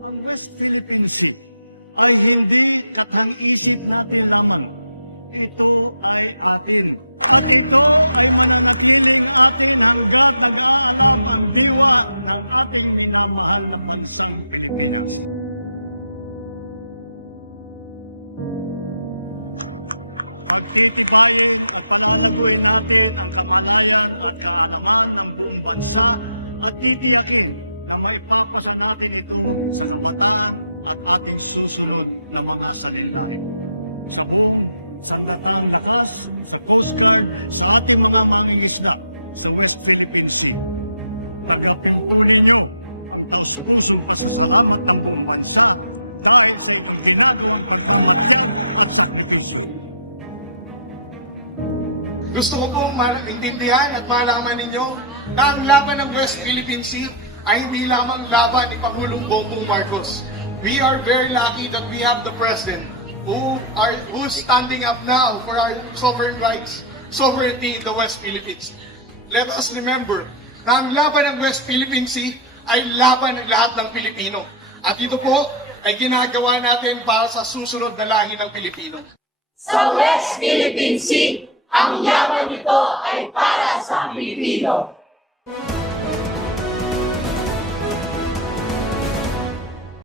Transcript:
Ang West Philippine Sea ay hindi katang-isip natin lamang. Ito ay atin. At ito ay mananatiling atin hanggat nag-aalab ang diwa ng ating minamahal na bansang Pilipinas. Pagtitibayin at palalaguin natin ang kamalayan at kaalaman ng buong bansa at titiyakin na maipapasa natin ito sa kabataan at ating susunod na mga salinlain. Sa buong sandatang lakas, sa Coast Guard, sa ating mga mangingisda sa West Philippine Sea. Tagapimpuli nyo ang taus-pusong pasasalamat ng buong bansa dahil sa inyong ginagawang pagmamatyag at sakripisyo. Gusto ko pong maintindihan at malaman ninyo na ang laban ng West Philippine Sea ay hindi lamang laban ni Pangulong Bongbong Marcos. We are very lucky that we have the President who are who's standing up now for our sovereign rights, sovereignty in the West Philippines. Let us remember na ang laban ng West Philippine Sea ay laban ng lahat ng Pilipino. At ito po ay ginagawa natin para sa susunod na lahi ng Pilipino. Sa West Philippine Sea, ang yaman nito ay para sa Pilipino.